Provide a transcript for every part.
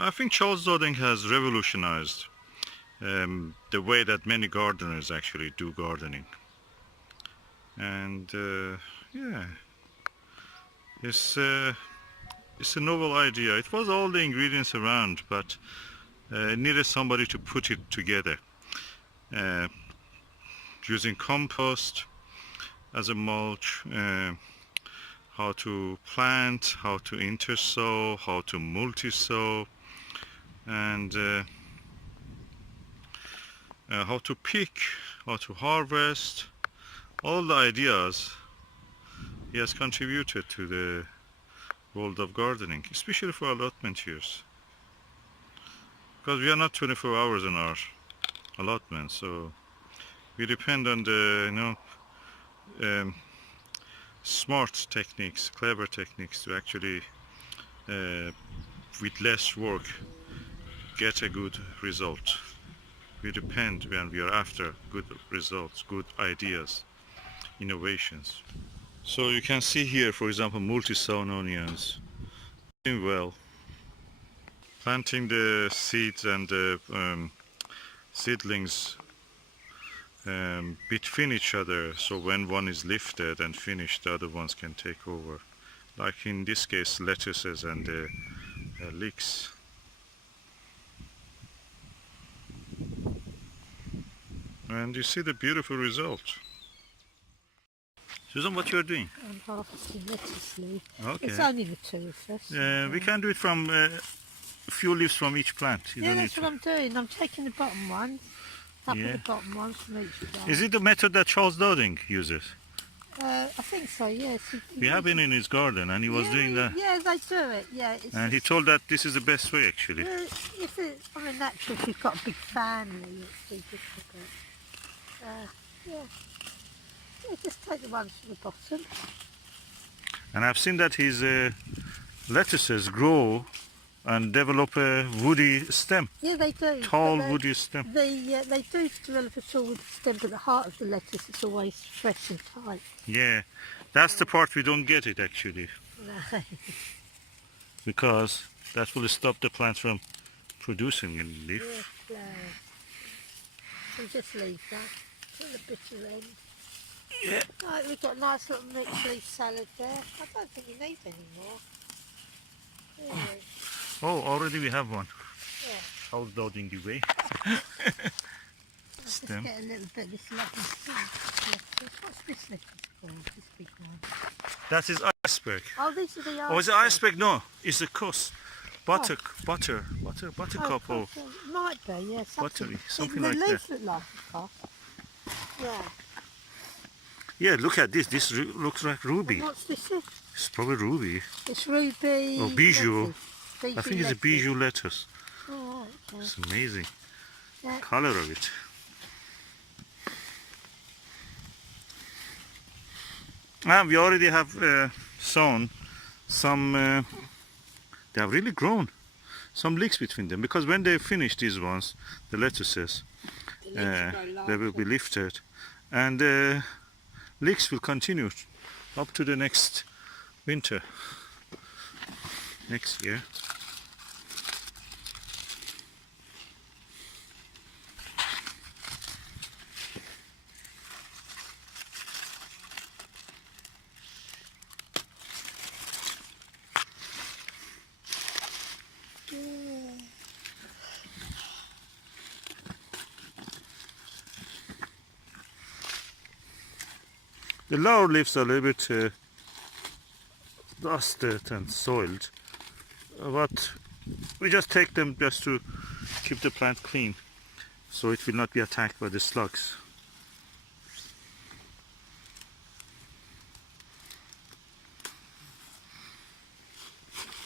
I think Charles Dowding has revolutionized the way that many gardeners actually do gardening. And yeah, it's, it's a novel idea. It was all the ingredients around, but it needed somebody to put it together. Uh, Using compost as a mulch, how to plant, how to intersow, how to multi-sow, and how to pick, how to harvest. All the ideas he has contributed to the world of gardening, especially for allotment years. Because we are not 24 hours in our allotment, so we depend on the smart techniques, clever techniques to actually, with less work, get a good result. We depend when we are after good results, good ideas, innovations. So you can see here, for example, multi-sown onions doing well. Planting the seeds and the seedlings between each other, so when one is lifted and finished, the other ones can take over. Like in this case, lettuces and leeks. And you see the beautiful result. Susan, what you're doing? I'm harvesting lettuce leaf. Okay. It's only the two of us. We can do it from a few leaves from each plant. You Yeah, don't that's need what I'm doing. I'm taking the bottom ones, up Yeah. the bottom ones from each plant. Is it the method that Charles Dowding uses? I think so, yes. We have been in his garden and he was doing that. Yeah, they do it, yeah. It's And he told that this is the best way actually. if if you've got a big family, it's too difficult. Yeah. Yeah, just take the ones from the bottom. And I've seen that his lettuces grow and develop a woody stem. Yeah, they do. Tall woody stem. They do develop a tall woody stem, but the heart of the lettuce is always fresh and tight. Yeah, that's the part we don't get it actually. No. Because that will stop the plant from producing a leaf. Yeah, so just leave that to the bitter end. Yeah. Right, we've got a nice little mixed leaf salad there. I don't think we need any more. Really? Oh, already we have one. Yeah. Charles Dowding the way. Let's Stem. get a little bit of this lovely lettuce. What's this lettuce called? This big one. That is iceberg. Oh, these are the iceberg. Oh, is it iceberg? No, it's a cuss. Buttercup. Oh, might be, yeah. Buttery, something the like leaves that. look like a cuss. Yeah. Yeah, look at this. This looks like ruby. And what's this? It's probably ruby. It's ruby. Or bijou. Lettuce. I think it's a bijou lettuce. Oh, okay. It's amazing. Yeah. Color of it. And we already have sown some. They have really grown. Some leeks between them, because when they finish these ones, the lettuces, they will be lifted, and leeks will continue up to the next winter, next year. The lower leaves are a little bit dusted and soiled, but we just take them just to keep the plant clean, so it will not be attacked by the slugs.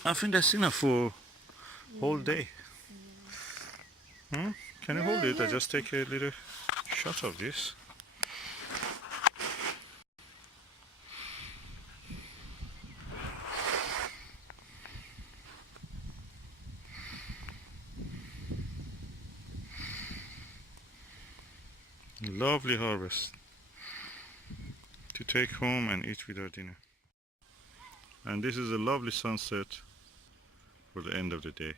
I think that's enough for whole day. Can you hold it? I just take a little shot of this. Lovely harvest to take home and eat with our dinner. And this is a lovely sunset for the end of the day.